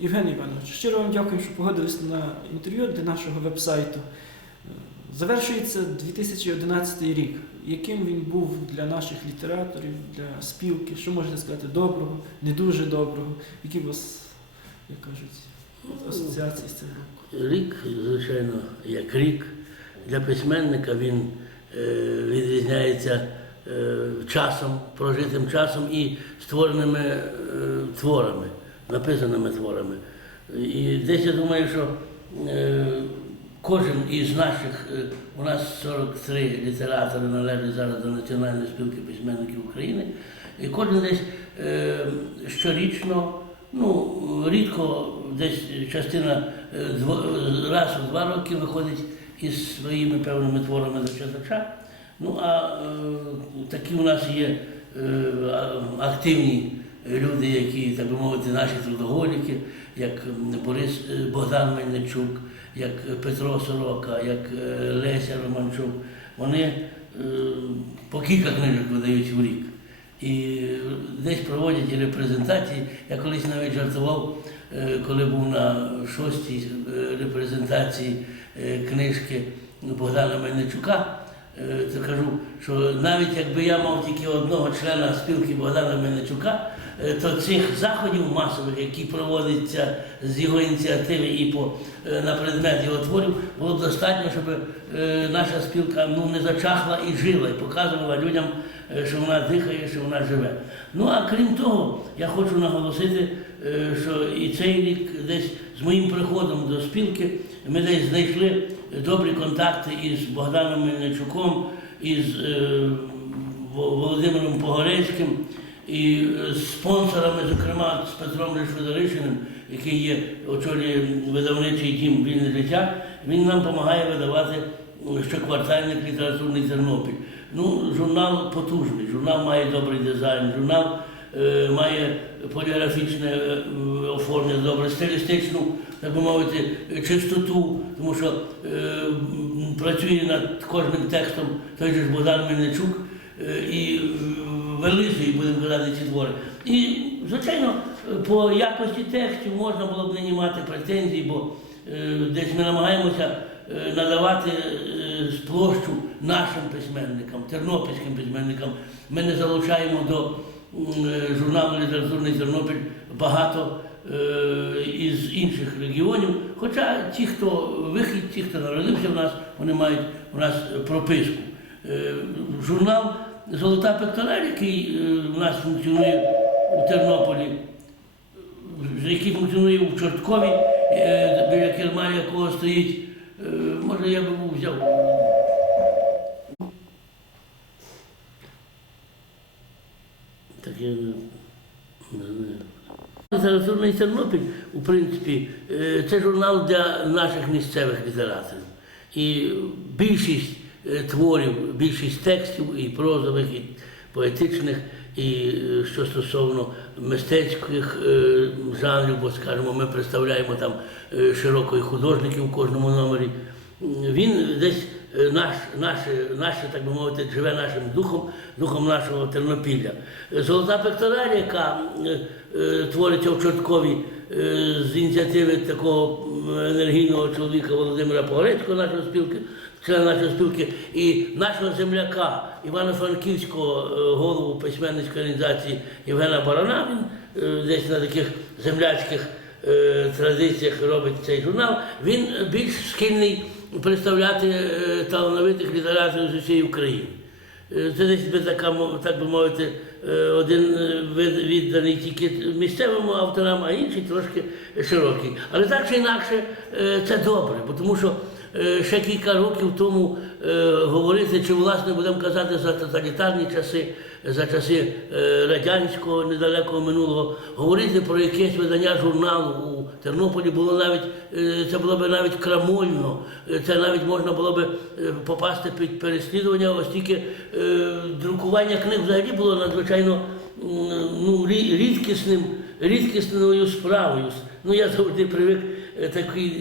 Євгеній Іванович, щиро вам дякую, що погодились на інтерв'ю для нашого веб-сайту. Завершується 2011 рік. Яким він був для наших літераторів, для спілки? Що можете сказати доброго, не дуже доброго? Які у вас, як кажуть, асоціації з цим роком? Рік, звичайно, як рік. Для письменника він е, відрізняється е, часом, прожитим часом і створеними е, творами, написаними творами. І десь я думаю, що е, кожен із наших, е, у нас 43 літератори належать зараз до Національної спілки письменників України, і кожен десь е, щорічно, ну, рідко десь частина раз у два роки виходить із своїми певними творами до читача. Ну а такі у нас є активні люди, які, так би мовити, наші трудоголіки, як Борис е, Богдан Мельничук, як Петро Сорока, як е, Леся Романчук. Вони е, по кілька книжок видають в рік. І десь проводять і репрезентації. Я колись навіть жартував, е, коли був на шостій е, репрезентації е, книжки Богдана Мельничука, е, то кажу, що навіть якби я мав тільки одного члена спілки Богдана Мельничука, е, то цих заходів масових, які проводяться з його ініціативи і по, е, на предмет його творів, було достатньо, щоб е, наша спілка ну, не зачахла і жила, і показувала людям, е, що вона дихає, що вона живе. Ну а крім того, я хочу наголосити, е, що і цей рік десь з моїм приходом до спілки ми десь знайшли добрі контакти із Богданом Мельничуком, із е, Володимиром Погорецьким і е, спонсорами, зокрема з Петром Федоришиним, який є очолює видавничий дім Вільне життя. Він нам допомагає видавати е, щоквартальник літературний Тернопіль. Ну, журнал потужний, журнал має добрий дизайн, журнал е, має поліграфічне е, оформлення, добре, стилістичну, так би мовити, чистоту, тому що е, працює над кожним текстом той же ж Богдан Мельничук е, і вилизує, будемо казати, ці твори. І, звичайно, по якості текстів можна було б нині мати претензії, бо е, десь ми намагаємося е, надавати е, площу нашим письменникам, тернопільським письменникам. Ми не залучаємо до журналу Літературний Тернопіль багато із інших регіонів. Хоча ті, хто вихід, ті, хто народився в нас, вони мають у нас прописку. Журнал Золота пектораль, який е, у нас функціонує у Тернополі, який функціонує у Чорткові, е, біля керма якого стоїть, е, може я би був взяв. Так я не знаю. Літературний Тернопіль, у принципі, е, це журнал для наших місцевих літераторів. І більшість е, творів, більшість текстів і прозових, і поетичних, і е, що стосовно мистецьких е, жанрів, бо скажімо, ми представляємо там широко широкої художників в кожному номері. Він десь е, наш, наше, наше, так би мовити, живе нашим духом, духом нашого Тернопілля. Золота пектораль, яка е, е, твориться в Чорткові е, з ініціативи такого енергійного чоловіка Володимира Погорецького, нашої спілки, члена нашої спілки, і нашого земляка Івано-Франківського е, голову письменницької організації Євгена Барана. Він е, десь на таких земляцьких е, традиціях робить цей журнал. Він більш схильний представляти е, талановитих літераторів з усієї України. Е, Це десь би така, так би мовити, е, один вид відданий тільки місцевим авторам, а інший трошки широкий. Але так чи інакше це добре, бо тому що ще кілька років тому е, говорити, чи власне будемо казати за тоталітарні часи, за часи е, радянського недалекого минулого, говорити про якесь видання журналу. У Тернополі було навіть е, це було б навіть крамольно, Е, це навіть можна було б е, попасти під переслідування, оскільки е, друкування книг взагалі було надзвичайно ну, рідкісним, рідкісною справою. Ну я завжди привик е, такий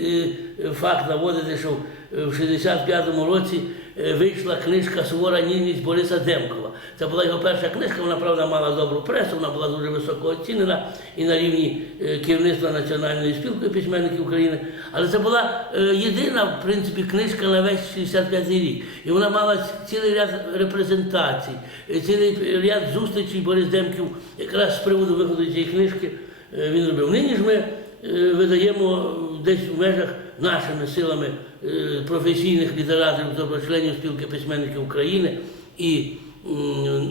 е, факт наводити, що в 65-му році е, вийшла книжка Сувора Ніність Бориса Демкова. Це була його перша книжка, вона правда мала добру пресу, вона була дуже високо оцінена і на рівні е, керівництва Національної спілки письменників України. Але це була е, єдина, в принципі, книжка на весь 65-й рік. І вона мала цілий ряд репрезентацій, е, цілий ряд зустрічей Борис Демків якраз з приводу виходу цієї книжки е, він робив. Нині ж ми е, видаємо десь в межах нашими силами е, професійних літераторів, тобто членів спілки письменників України і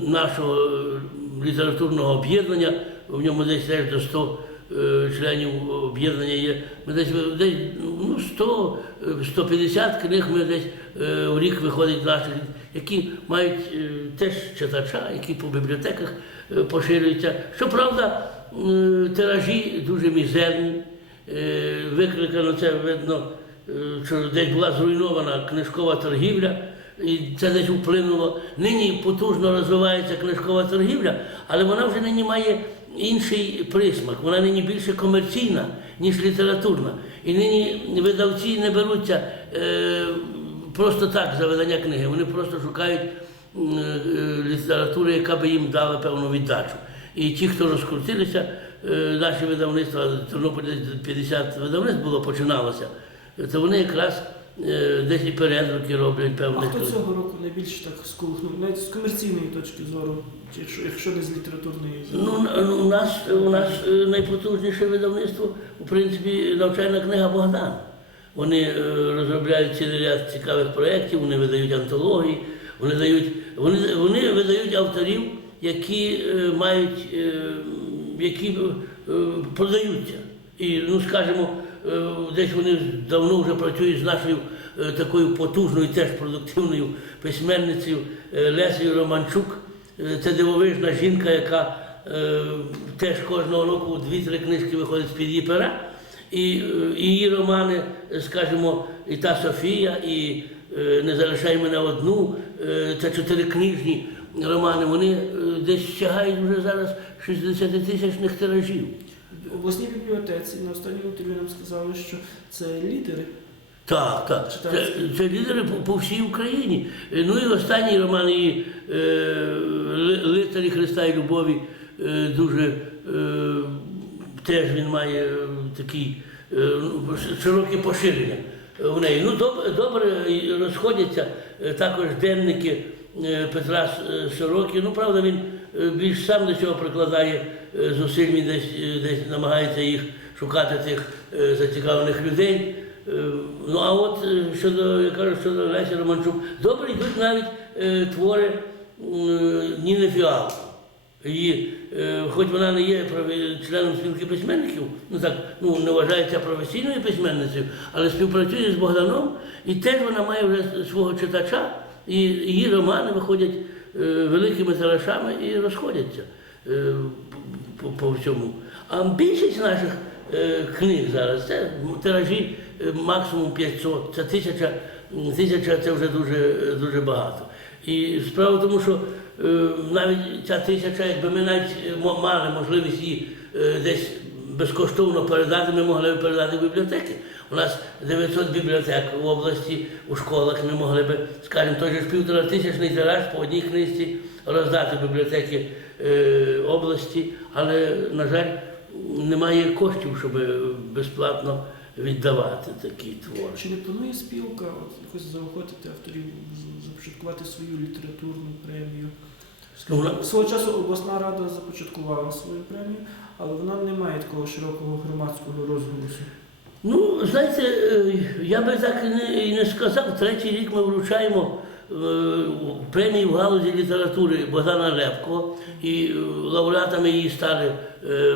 нашого е, літературного об'єднання. В ньому десь теж до 100 е, членів об'єднання є. Ми десь, десь ну, 100, е, 150 книг ми десь е, в рік виходить наших, які мають е, теж читача, які по бібліотеках е, поширюються. Щоправда, тиражі дуже мізерні. Е, Викликано це видно, е, що десь була зруйнована книжкова торгівля, і це десь вплинуло. Нині потужно розвивається книжкова торгівля, але вона вже нині має інший присмак. Вона нині більше комерційна, ніж літературна. І нині видавці не беруться е, просто так за видання книги. Вони просто шукають е, літератури, яка би їм дала певну віддачу. І ті, хто розкрутилися, е, наші видавництва, Тернополі 50 видавництв було починалося, то вони якраз е, десь і передруки роблять А хто цього року найбільше так сколихнув? Навіть з комерційної точки зору, якщо, якщо не з літературної Ну, у нас, у нас е, найпотужніше видавництво, в принципі, навчальна книга Богдан. Вони розробляють цілий ряд цікавих проєктів, вони видають антології, вони, дають, вони, вони видають авторів, які е, мають, е, які е, продаються. І, ну, скажімо, десь вони давно вже працюють з нашою такою потужною, теж продуктивною письменницею Лесею Романчук. Це дивовижна жінка, яка теж кожного року дві-три книжки виходить з-під її пера. І, її романи, скажімо, і та Софія, і Не залишай мене одну, це чотири книжні романи, вони е, десь сягають вже зараз 60 тисячних тиражів. В обласній бібліотеці на останньому інтерв'ю нам сказали, що це лідери. Так, так. Це, це лідери по, по всій Україні. Е, Ну і останній роман і е, «Ли- Лицарі Христа і Любові е, дуже е, теж він має е, такий е, ну, широке поширення в неї. Ну, добре, добре розходяться е, також денники е, Петра С- Ну, правда, він е, більш сам до цього прикладає е, зусиль, він десь, е, десь намагається їх шукати тих е, зацікавлених людей. Е, Ну а от е, щодо, я кажу, щодо Лесі Романчук, добре йдуть навіть е, твори Ніни Фіалко. Її, е, хоч вона не є членом спілки письменників, ну так ну не вважається професійною письменницею, але співпрацює з Богданом, і теж вона має вже свого читача, і її романи виходять е, великими тиражами і розходяться е, по, всьому. А більшість наших е, книг зараз це тиражі максимум 500, це тисяча, тисяча це вже дуже, дуже багато. І справа в тому, що навіть ця тисяча, якби ми навіть мали можливість її десь безкоштовно передати, ми могли передати в бібліотеки. У нас 900 бібліотек в області, у школах ми могли б, скажімо, той же ж півтора тисячний тираж по одній книжці роздати бібліотеки е, області, але, на жаль, немає коштів, щоб безплатно віддавати такі твори. Чи не планує спілка от, якось заохотити авторів започаткувати свою літературну премію? Ну, Свого часу обласна рада започаткувала свою премію, але вона не має такого широкого громадського розголосу. Ну, знаєте, е, я би так і не, сказав. Третій рік ми вручаємо е, премії в галузі літератури Богдана Лепко, і е, лауреатами її стали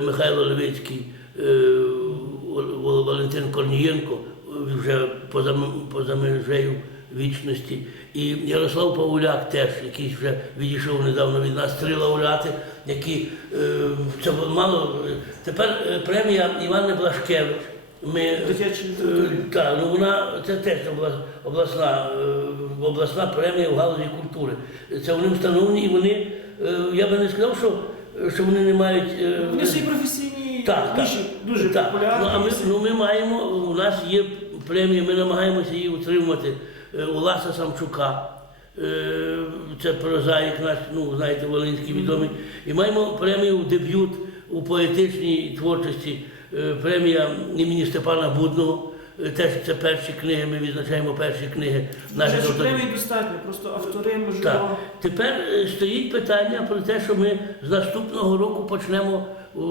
Михайло Левицький, Валентин Корнієнко, вже поза, поза межею вічності. І Ярослав Павуляк теж, який вже відійшов недавно від нас, три лауреати, які це мало. Тепер премія Івана Блашкевич. Ми Е. Так, ну вона це теж обласна, е, обласна премія в галузі культури. Це вони встановлені і вони, е, я би не сказав, що, що вони не мають. Вони свої професійні так, так. дуже так. популярні. Ну, а ми, ну, ми маємо, у нас є премія, ми намагаємося її утримувати. Е, У Ласа Самчука це прозаїк наш, ну, знаєте, Волинський відомий. І маємо премію дебют у поетичній творчості, премія імені Степана Будного. Е, Теж це перші книги, ми відзначаємо перші книги наших Вже авторів. премій достатньо, просто автори, можливо. Так. Тепер е, стоїть питання про те, що ми з наступного року почнемо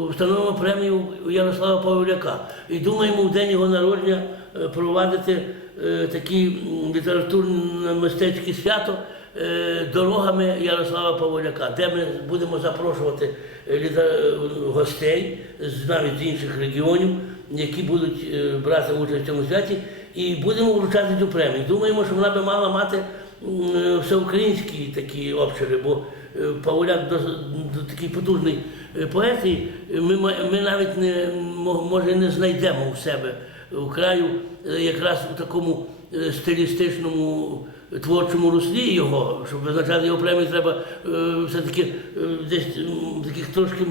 встановимо премію Ярослава Павляка. І думаємо в день його народження е, провадити е, такі літературно-мистецькі свято е, дорогами Ярослава Павляка, де ми будемо запрошувати е, е, гостей з навіть з інших регіонів, які будуть е, брати участь в цьому святі, і будемо вручати цю премію. Думаємо, що вона би мала мати е, всеукраїнські такі обшири, бо е, д- такий потужний е, поет, і ми, ми навіть не може не знайдемо у себе у краю е, якраз у такому е, стилістичному творчому руслі його, щоб визначати його премію, треба е, все-таки е, десь таких трошки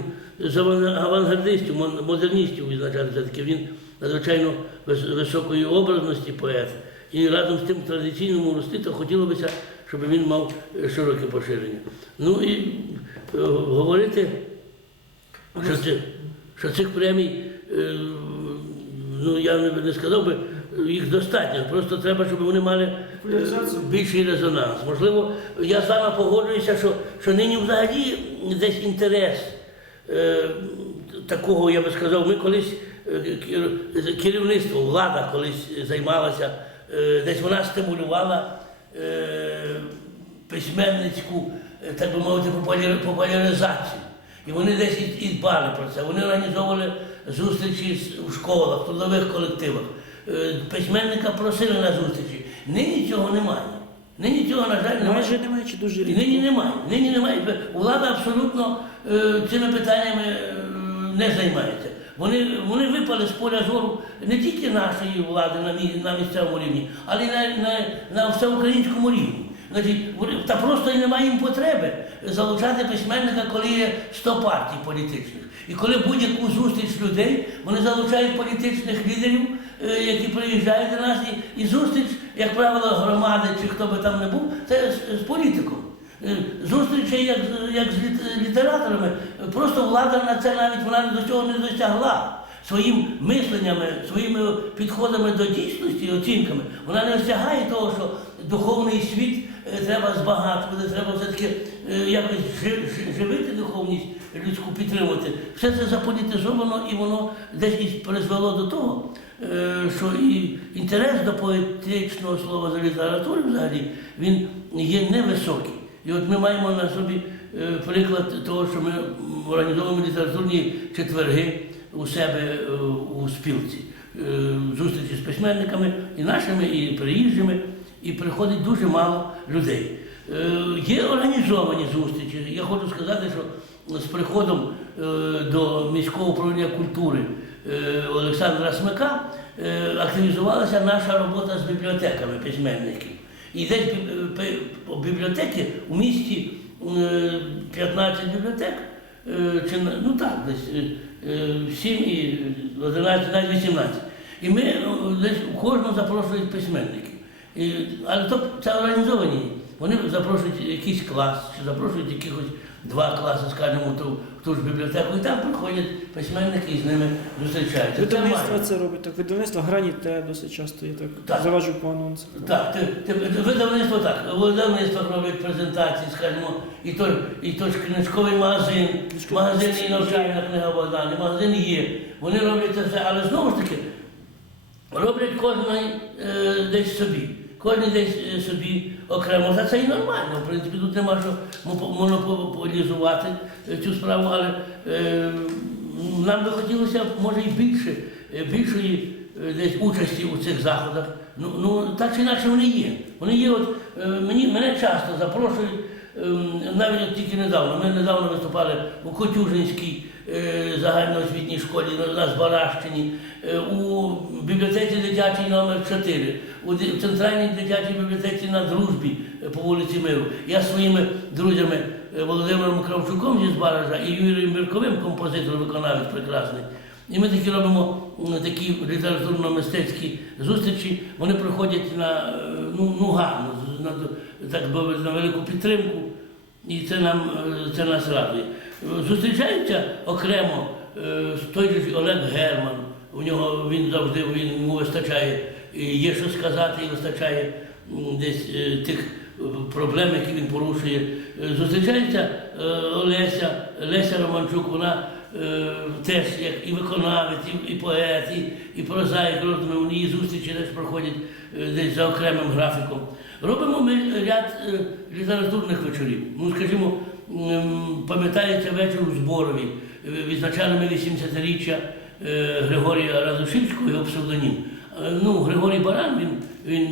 авангардистів, модерністів відзначати все-таки. Він надзвичайно високої образності поет. І разом з тим традиційному руслі, то хотілося щоб він мав е, широке поширення. Ну і говорити, що, це, що цих премій, ну я не, сказав би, їх достатньо. Просто треба, щоб вони мали. Більший резонанс. Можливо, я з вами погоджуюся, що, що нині взагалі десь інтерес е, такого, я би сказав, ми колись е, керівництво, влада колись займалася, е, десь вона стимулювала е, письменницьку, е, так би мовити, популяризацію. І вони десь і, і дбали про це. Вони організовували зустрічі у школах, в трудових колективах. Е, Письменника просили на зустрічі. Нині цього немає. Нині цього, на жаль, немає. Майже немає чи дуже рідко. нині немає. Нині немає. Влада абсолютно е, цими питаннями е, не займається. Вони, вони випали з поля зору не тільки нашої влади на, мі- на місцевому рівні, але й на, на, на всеукраїнському рівні. Значить, та просто і немає їм потреби залучати письменника, коли є 100 партій політичних. І коли будь-яку зустріч людей, вони залучають політичних лідерів, е, які приїжджають до нас, і, і зустріч, як правило, громади чи хто би там не був, це з, політиком. Е, Зустрічі як, як з літераторами, просто влада на це навіть вона до цього не досягла. Своїм мисленнями, своїми підходами до дійсності, оцінками, вона не досягає того, що духовний світ е, треба збагачувати, треба все-таки якось жи- жи- живити духовність людську підтримувати. Все це заполітизовано і воно десь і призвело до того, е, що і інтерес до поетичного слова за літератури взагалі він є невисокий. І от ми маємо на собі е, приклад того, що ми організовуємо літературні четверги у себе е, у спілці. Е, Зустрічі з письменниками і нашими, і приїжджими, і приходить дуже мало людей. Е, Є організовані зустрічі. Я хочу сказати, що з приходом е, до міського управління культури е, Олександра Смика активізувалася наша робота з бібліотеками письменників. І десь бібліотеки у місті е, 15 бібліотек, чи ну так, десь е, 7 і 11, навіть 18. І ми е, десь у кожного запрошують письменників. Але то це організовані. Вони запрошують якийсь клас, чи запрошують якихось два класи, скажімо, в ту, ту ж бібліотеку, і там приходять письменники і з ними зустрічаються. Видавництво це робить так. Видавництво грані те досить часто я так, Так. заважу по анонсах. Так, ти, ти, видавництво так. Видавництво робить презентації, скажімо, і той, і той ж книжковий магазин, Книжковий магазин і навчальна книга Богдан, і магазин є. Вони роблять це все, але знову ж таки роблять кожен е, десь собі. Кожен десь е, собі окремо. За це і нормально. В принципі, тут нема що монополізувати е, цю справу, але е, нам би хотілося, може, і більше, е, більшої е, десь участі у цих заходах. Ну, ну так чи інакше вони є. Вони є, от е, мені мене часто запрошують. ем, Навіть от тільки недавно. Ми недавно виступали у Котюжинській е, загальноосвітній школі на- Збаращині, е, у бібліотеці дитячій номер 4, у центральній дитячій бібліотеці на дружбі е, по вулиці Миру. Я своїми друзями е, Володимиром Кравчуком зі Збаража і Юрієм Мірковим, композитор, виконавець прекрасний. І ми такі робимо такі літературно-мистецькі зустрічі. Вони проходять на е, ну, ну гарно, на, так би на велику підтримку, і це нам е, це нас радує. Зустрічаються окремо е, той же Олег Герман. У нього він завжди він йому вистачає, і є що сказати, і вистачає десь е, тих е, проблем, які він порушує. Зустрічається Олеся, Леся Романчук, вона теж як і виконавець, і, поет, і, і прозаїк, родами, вони її зустрічі теж проходять десь за окремим графіком. Робимо ми ряд літературних вечорів. Ну, скажімо, пам'ятається вечір у Зборові. Е, Відзначали ми 80-річчя е, Григорія Радушинського, його псевдонім. Е, Ну, Григорій Баран, він, він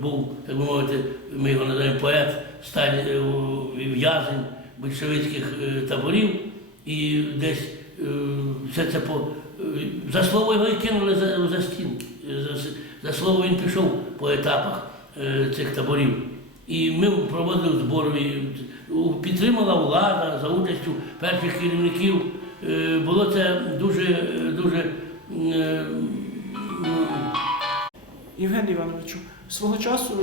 був, так би мовити, ми його називаємо поет, сталь, в'язень большевицьких таборів. І десь все це по за слово його і кинули за, за стінки. За, за слово він пішов по етапах цих таборів. І ми проводили зборові, У- підтримала влада за участю перших керівників. Е, Було це дуже, дуже е, Євген Івановичу, свого часу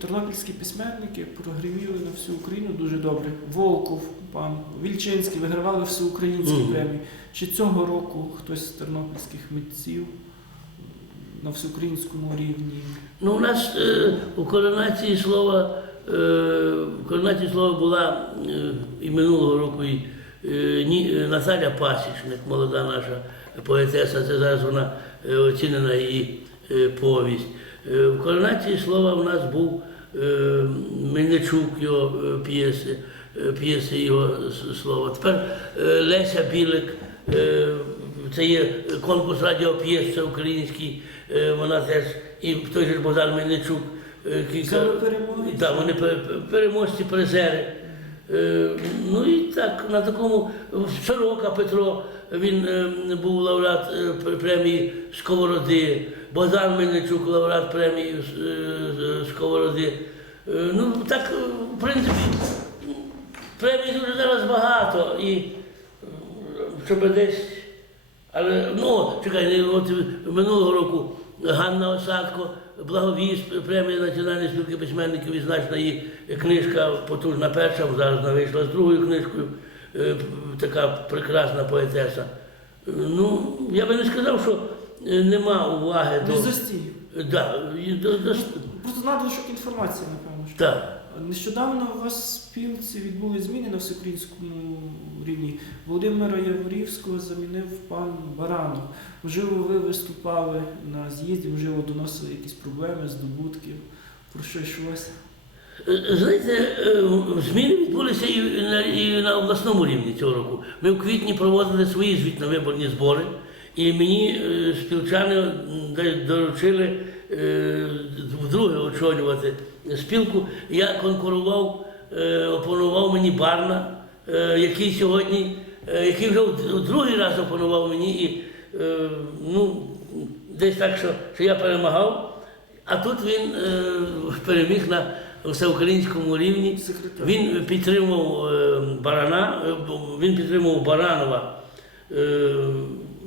тернопільські письменники прогреміли на всю Україну дуже добре. Волков, пан Вільчинський вигравали всеукраїнські Мгм. премії. Чи цього року хтось з тернопільських митців на всеукраїнському рівні? Ну, у нас е, у коронації слова, коронації слова була е, і минулого року і, е, е, Наталя Пасічник, молода наша поетеса, це зараз вона е, оцінена її е, повість. Е, в коронації слова у нас був е, Мельничук, його е, п'єси, е, п'єси його слова. Тепер е, Леся Білик. е, це є конкурс радіоп'єс, це український, е, вона теж, і той же Богдан Мельничук. Е, кілька- ви вони пе- пе- переможці, призери. Е, Ну і так, на такому Широка Петро, він е, був лауреат премії Сковороди, Богдан Мельничук, лауреат премії Сковороди. Ну, так, в принципі, премій дуже зараз багато. І щоб десь. Але ну, чекай, от минулого року Ганна Осадко, благовіст, премії Національної спілки письменників, відзначена її книжка потужна перша, зараз вона вийшла з другою книжкою, е, така прекрасна поетеса. Ну, я би не сказав, що е, нема уваги до. до. застій. Да, до, до, Просто надлишок інформації, напевно. так. Нещодавно у вас в спілці відбули зміни на всеукраїнському рівні. Володимира Яворівського замінив пан Баранов. Можливо, ви виступали на з'їзді, можливо, доносили якісь проблеми, здобутки. Про що йшлося? Знаєте, е, зміни відбулися і на, і на обласному рівні цього року. Ми в квітні проводили свої звітно-виборні збори, і мені е, спілчани доручили е, вдруге очолювати спілку. Я конкурував, е, опонував мені Барна, е, який сьогодні, е, який вже другий раз опонував мені, і ну, десь так, що, що я перемагав. А тут він переміг на всеукраїнському рівні. Він підтримував Барана, він підтримував Баранова,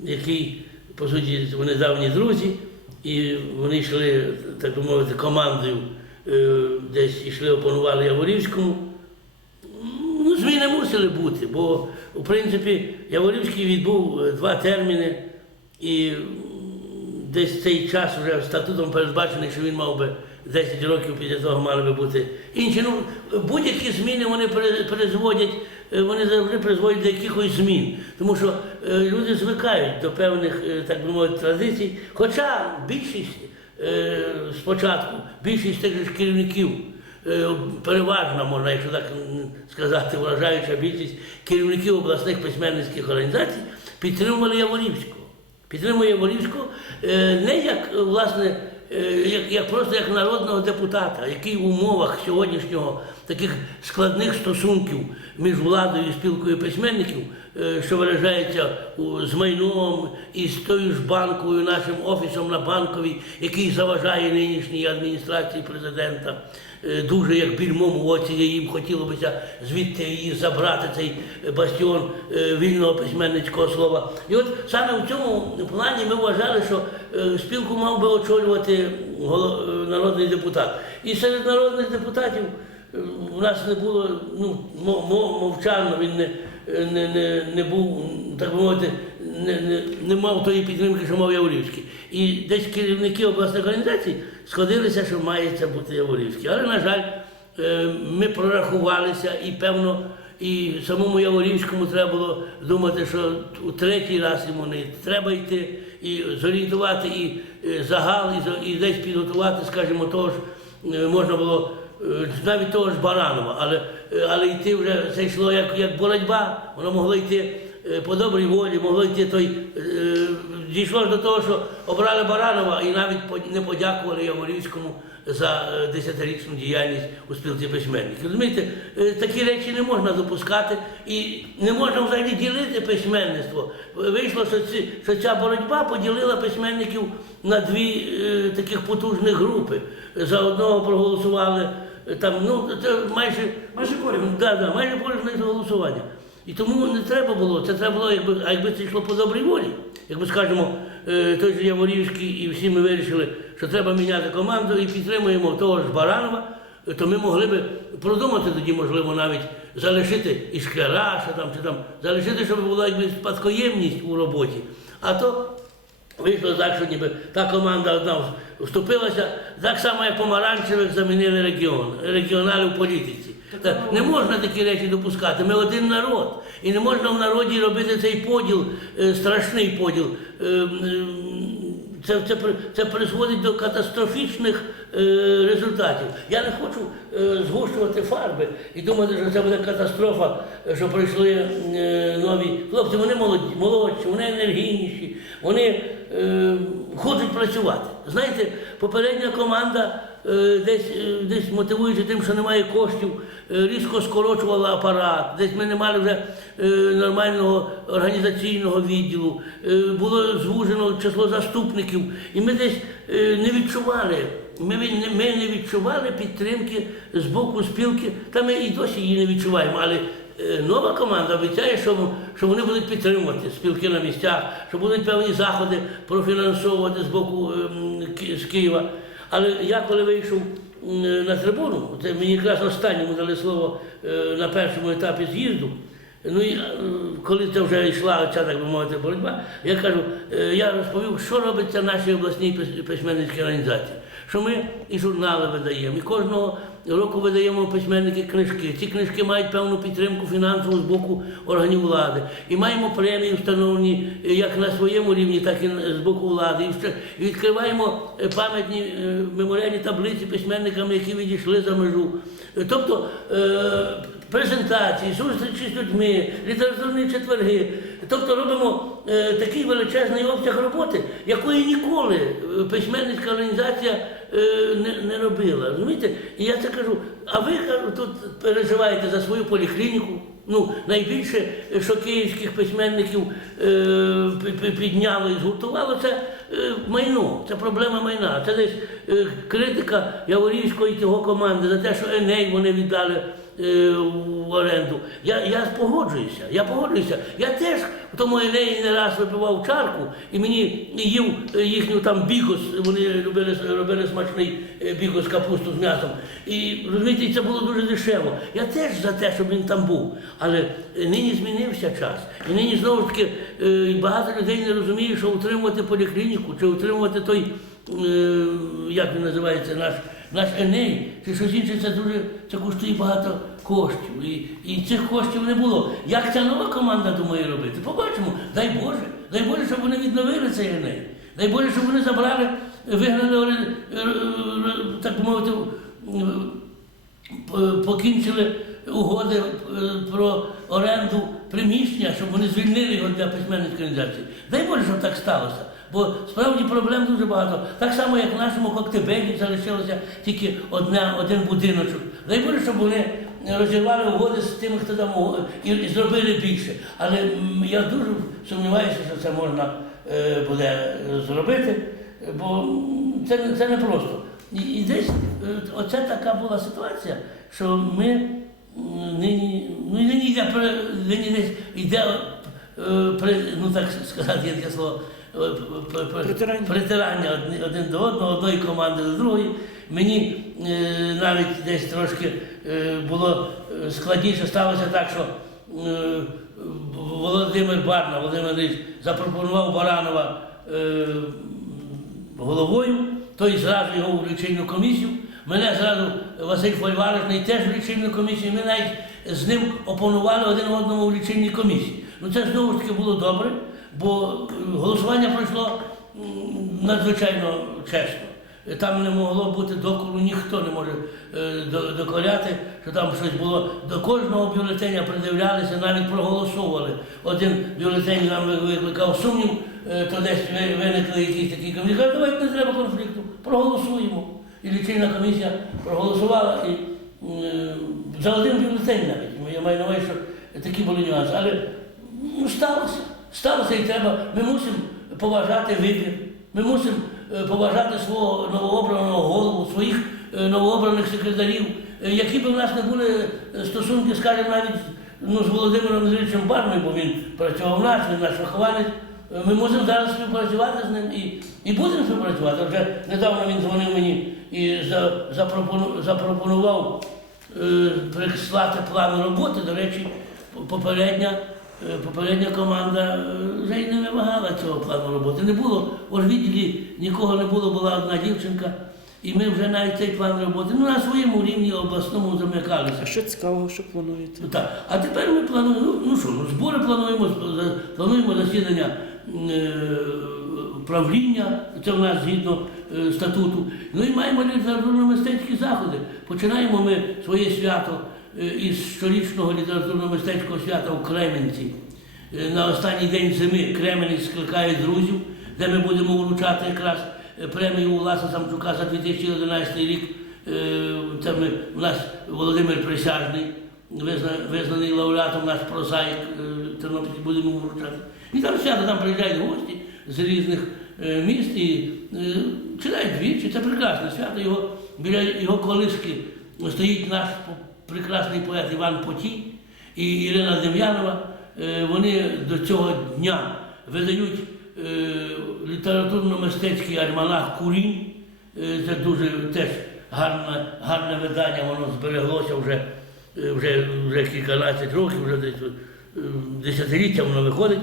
який, по суті, вони давні друзі, і вони йшли, так би мовити, командою, десь йшли, опанували Яворівському. Ну, зміни мусили бути, бо, в принципі, Яворівський відбув е, два терміни, і десь цей час вже статутом передбачений, що він мав би 10 років після того мали би бути інші. Ну, будь-які зміни вони при- призводять, е, вони завжди призводять до якихось змін. Тому що е, люди звикають до певних, е, так би мовити, традицій. Хоча більшість е, спочатку, більшість тих же керівників. Е, Переважна, можна, якщо так сказати, вражаюча більшість керівників обласних письменницьких організацій підтримували Яворівського. Підтримує Яворівського е, не як е, власне, е, як, як просто як народного депутата, який в умовах сьогоднішнього таких складних стосунків між владою і спілкою письменників, е, що виражається з майном і з тою ж банкою, нашим офісом на банковій, який заважає нинішній адміністрації президента. Е, Дуже як більмом в оці їм хотілося звідти її забрати, цей бастіон е, вільного письменницького слова. І от саме в цьому плані ми вважали, що спілку мав би очолювати народний депутат. І серед народних депутатів у нас не було ну, мо- мо- мовчано, він не, не, не, не був, так би мовити, не, не, не мав тої підтримки, що мав Яворівський. І десь керівники обласних організацій сходилися, що має це бути Яворівський. Але, на жаль, е, ми прорахувалися і певно. І самому Яворівському треба було думати, що у третій раз йому не треба йти і зорієнтувати і е, загал, і, десь підготувати, скажімо, того ж е, можна було навіть того ж Баранова, але, е, але йти вже це йшло як, як боротьба, воно могло йти е, по добрій волі, могло йти той. е, Дійшло ж до того, що обрали Баранова і навіть не подякували Яворівському за е, десятирічну діяльність у спілці письменників. Розумієте, е, такі речі не можна допускати і не можна взагалі ділити письменництво. Вийшло, що, ці, що ця боротьба поділила письменників на дві е, таких потужних групи. За одного проголосували е, там, ну це майже Майже порівну. Да, да, майже з голосування. І тому не треба було, це треба було, якби, а якби це йшло по добрій волі. Якби скажемо, е, той же Яворівський, і всі ми вирішили, що треба міняти команду і підтримуємо того ж Баранова, е, то ми могли би продумати тоді, можливо, навіть залишити і шкляра, там, чи там, залишити, щоб була якби спадкоємність у роботі. А то Вийшло так, що ніби та команда одна вступилася, так само, як помаранчевих замінили регіон, регіонали в політиці. Та не можна такі речі допускати. Ми один народ. І не можна в народі робити цей поділ, е, страшний поділ. Е, Це, це, це призводить до катастрофічних е, результатів. Я не хочу е, згущувати фарби і думати, що це буде катастрофа, що прийшли е, нові хлопці. Вони молоді, молодші, вони енергійніші, вони е, хочуть працювати. Знаєте, попередня команда е, десь, е, десь мотивуючи тим, що немає коштів, різко скорочувала апарат, десь ми не мали вже нормального організаційного відділу, було звужено число заступників, і ми десь не відчували. Ми, ми не відчували підтримки з боку спілки, та ми і досі її не відчуваємо. Але нова команда обіцяє, що, вони будуть підтримувати спілки на місцях, що будуть певні заходи профінансовувати з боку ем, з Києва. Але я коли вийшов на трибуну, це мені якраз останньому дали слово е, на першому етапі з'їзду. Ну і е, коли це вже йшла ця, так би мовити, боротьба, я кажу, е, я розповів, що робиться нашій обласній письменницькій організації. Що ми і журнали видаємо, і кожного року видаємо письменники книжки. Ці книжки мають певну підтримку фінансову з боку органів влади. І маємо премії встановлені як на своєму рівні, так і з боку влади. І відкриваємо е, пам'ятні е, меморіальні таблиці письменникам, які відійшли за межу. Е, Тобто презентації, зустрічі з людьми, літературні четверги. Тобто робимо е, такий величезний обсяг роботи, якої ніколи е, письменницька організація е, не, не робила. Розумієте? І я це кажу, а ви кажу, тут переживаєте за свою поліклініку. Ну, найбільше, е, що київських письменників е, пі- пі- підняло і згуртувало, це е, майно, це проблема майна. Це десь е, критика Яворівського і його команди за те, що Еней вони віддали е, в оренду. Я, я погоджуюся, я погоджуюся. Я теж в тому Енеї не раз випивав чарку і мені їв е, їхню там бігос, вони робили, робили смачний е, бігос капусту з м'ясом. І розумієте, це було дуже дешево. Я теж за те, щоб він там був. Але е, нині змінився час. І нині знову ж таки е, багато людей не розуміє, що утримувати поліклініку чи утримувати той, е, як він називається, наш, наш Еней, чи щось інше, це дуже це коштує багато коштів. І, і цих коштів не було. Як ця нова команда думає робити? Побачимо. Дай Боже, дай Боже, щоб вони відновили цей Еней. Дай Боже, щоб вони забрали, вигнали, е, е, так мовити, е, покінчили угоди про оренду приміщення, щоб вони звільнили його для письменницької організації. Дай Боже, щоб так сталося. Бо справді проблем дуже багато. Так само, як в нашому Коктебелі залишилося тільки одне, один будиночок. Дай Боже, щоб вони розірвали угоди з тими, хто там і, і зробили більше. Але я дуже сумніваюся, що це можна е, буде зробити, бо це, це не просто. І, і десь е, оце така була ситуація, що ми нині, ну нині йде, нині десь йде, ну так сказати, є таке слово, е, Притирання. притирання одни- один до одного, одної команди до другої. Мені е, навіть десь трошки е, було е, складніше сталося так, що е, Володимир Барна, Володимир Ілліч запропонував Баранова е, головою, той зразу його в лічильну комісію. Мене зразу Василь Фольваричний теж в лічильну комісію. Ми навіть з ним опонували один одному в лічильній комісії. Ну це знову ж таки було добре, бо е, голосування пройшло надзвичайно чесно. Там не могло бути докору, ніхто не може е, до- докоряти, що там щось було. До кожного бюлетеня придивлялися, навіть проголосовували. Один бюлетень нам викликав сумнів, е, то десь виникли якісь такі комісії. Кажуть, давайте не треба конфлікту, проголосуємо. І лічильна комісія проголосувала і за один бюлетень навіть. Я маю на увазі, що такі були нюанси. Але ну, сталося. Сталося і треба. Ми мусимо поважати вибір. Ми мусимо е, поважати свого новообраного голову, своїх е, новообраних секретарів, Е, які б у нас не були стосунки, скажімо, навіть ну, з Володимиром Андрійовичем Барною, бо він працював в нас, він наш вихованець. Ми можемо зараз співпрацювати з ним і, і будемо співпрацювати. Вже недавно він дзвонив мені і за, запропону- запропонував е, прислати план роботи. До речі, попередня, попередня команда е, вже й не вимагала цього плану роботи. Не було, у відділі нікого не було, була одна дівчинка, і ми вже навіть цей план роботи ну, на своєму рівні обласному замикалися. А що цікавого, що плануєте? Ну, Так. А тепер ми плануємо, ну, ну що, ну, збори плануємо, плануємо засідання е, правління, це в нас згідно е, статуту. Ну і маємо літературно-мистецькі заходи. Починаємо ми своє свято е, із щорічного літературно-мистецького свята в Кременці. Е, На останній день зими Кременець скликає друзів, де ми будемо вручати якраз е, премію Уласа Самчука за 2011 рік. Е, Це ми, у нас Володимир Присяжний, визнаний лауреатом наш прозаїк е, Тернопільський, будемо вручати. І там свято, там приїжджають гості з різних е, міст і е, читають двічі. Це прекрасне свято. Його, біля його колиски стоїть наш прекрасний поет Іван Потій і Ірина Дем'янова. Е, Вони до цього дня видають е, літературно-мистецький альманах Курінь. Е, Це дуже теж гарне, гарне видання, воно збереглося вже, вже, вже кільканадцять років, вже десь десятиліття воно виходить.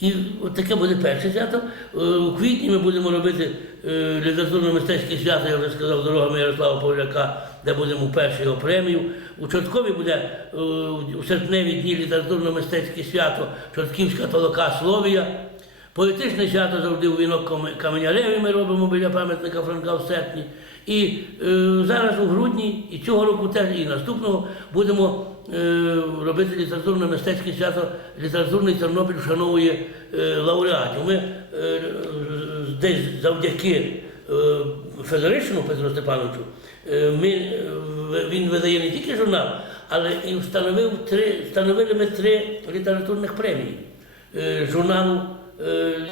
І от таке буде перше свято. У квітні ми будемо робити літературно-мистецьке свято, я вже сказав, дорогами Ярослава Павляка, де будемо вперше його премію. У Чорткові буде е, у серпневі дні літературно-мистецьке свято Чортківська толока Словія. Поетичне свято завжди у вінок Каменяреві ми робимо біля пам'ятника Франка в серпні. І е, зараз у грудні, і цього року теж і наступного будемо е, робити літературно-мистецьке свято Літературний Тернопіль вшановує е, лауреатів. Ми е, десь завдяки е, Федеричному Петру Степановичу ми, е, він видає не тільки журнал, але і встановив три, встановили ми три літературних премії. Е, журналу е,